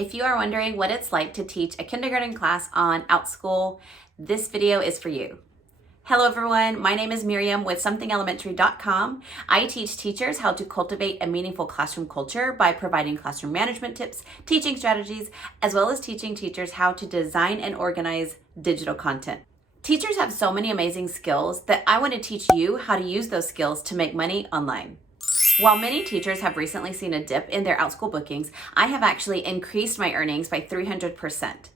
If you are wondering what it's like to teach a kindergarten class on Outschool, this video is for you. Hello everyone, my name is Miriam with somethingelementary.com. I teach teachers how to cultivate a meaningful classroom culture by providing classroom management tips, teaching strategies, as well as teaching teachers how to design and organize digital content. Teachers have so many amazing skills that I want to teach you how to use those skills to make money online. While many teachers have recently seen a dip in their Outschool bookings, I have actually increased my earnings by 300%.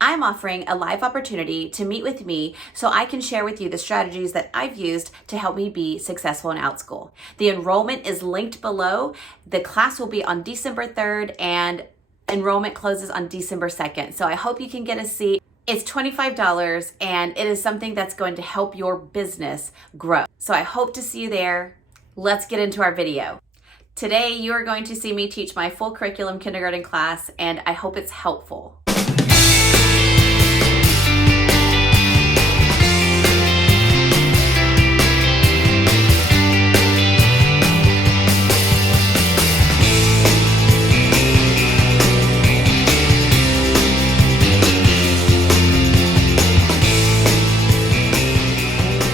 I'm offering a live opportunity to meet with me so I can share with you the strategies that I've used to help me be successful in Outschool. The enrollment is linked below. The class will be on December 3rd and enrollment closes on December 2nd. So I hope you can get a seat. It's $25 and it is something that's going to help your business grow. So I hope to see you there. Let's get into our video. Today, you are going to see me teach my full curriculum kindergarten class, and I hope it's helpful.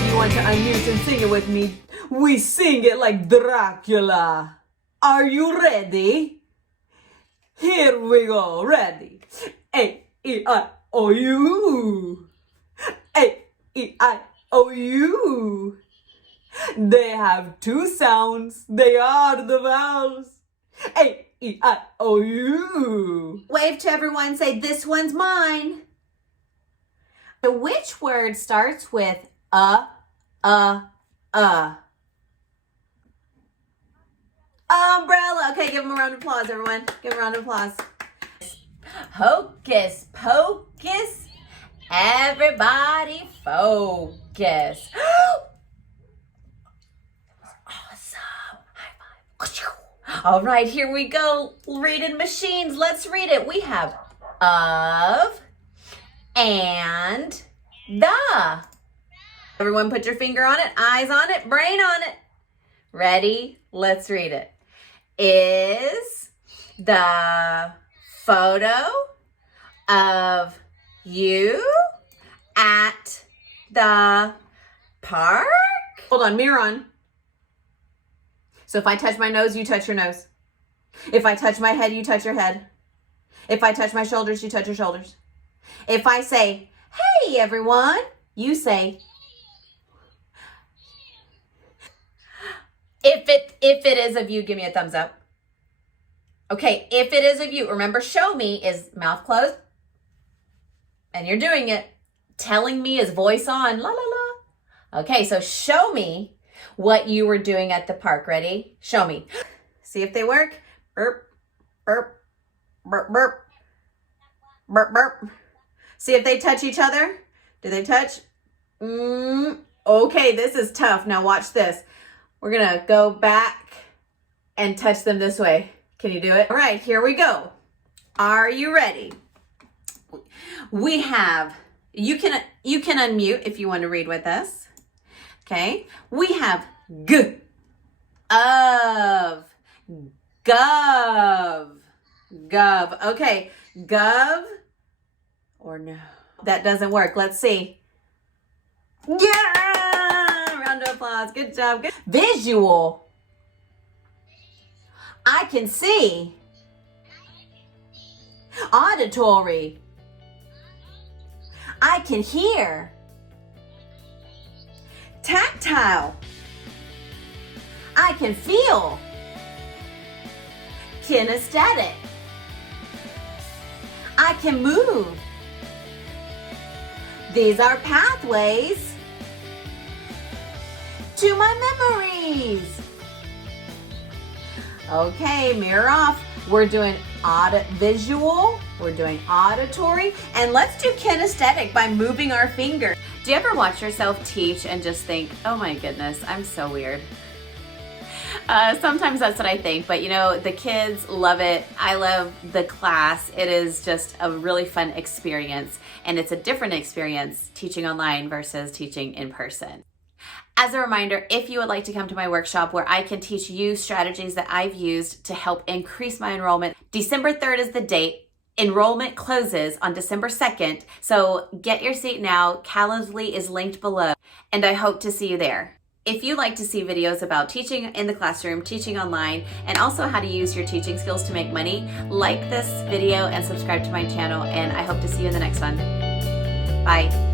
You want to unmute and sing it with me? We sing it like Dracula. Are you ready? Here we go. Ready? A-E-I-O-U. A-E-I-O-U. They have two sounds. They are the vowels. A-E-I-O-U. Wave to everyone. Say, this one's mine. So which word starts with a? Umbrella. Okay, give them a round of applause, everyone. Give them a round of applause. Hocus pocus. Everybody focus. Awesome. High five. All right, here we go. Reading machines. Let's read it. We have of and the. Everyone put your finger on it, eyes on it, brain on it. Ready? Let's read it. Is the photo of you at the park? Hold on, mirror on. So if I touch my nose, you touch your nose. If I touch my head, you touch your head. If I touch my shoulders, you touch your shoulders. If I say, hey everyone, you say, If it is of you, give me a thumbs up. Okay, if it is of you, remember show me is mouth closed. And you're doing it. Telling me is voice on. La la la. Okay, so show me what you were doing at the park. Ready? Show me. See if they work. Burp, burp, burp, burp, burp, burp. See if they touch each other. Do they touch? Okay, this is tough. Now watch this. We're gonna go back and touch them this way. Can you do it? All right, here we go. Are you ready? We have, you can unmute if you want to read with us. Okay, we have g, of, gov, gov. Okay, gov or no? That doesn't work. Let's see. Yeah! Round of applause. Good job. Good. Visual. I can see. Auditory. I can hear. Tactile. I can feel. Kinesthetic. I can move. These are pathways to my memories. Okay, mirror off. We're doing visual, we're doing auditory, and let's do kinesthetic by moving our fingers. Do you ever watch yourself teach and just think, oh my goodness, I'm so weird? Sometimes that's what I think, but you know, the kids love it. I love the class. It is just a really fun experience, and it's a different experience teaching online versus teaching in person. As a reminder, if you would like to come to my workshop where I can teach you strategies that I've used to help increase my enrollment, December 3rd is the date. Enrollment closes on December 2nd, so get your seat now. Calendly is linked below, and I hope to see you there. If you'd like to see videos about teaching in the classroom, teaching online, and also how to use your teaching skills to make money, like this video and subscribe to my channel, and I hope to see you in the next one. Bye.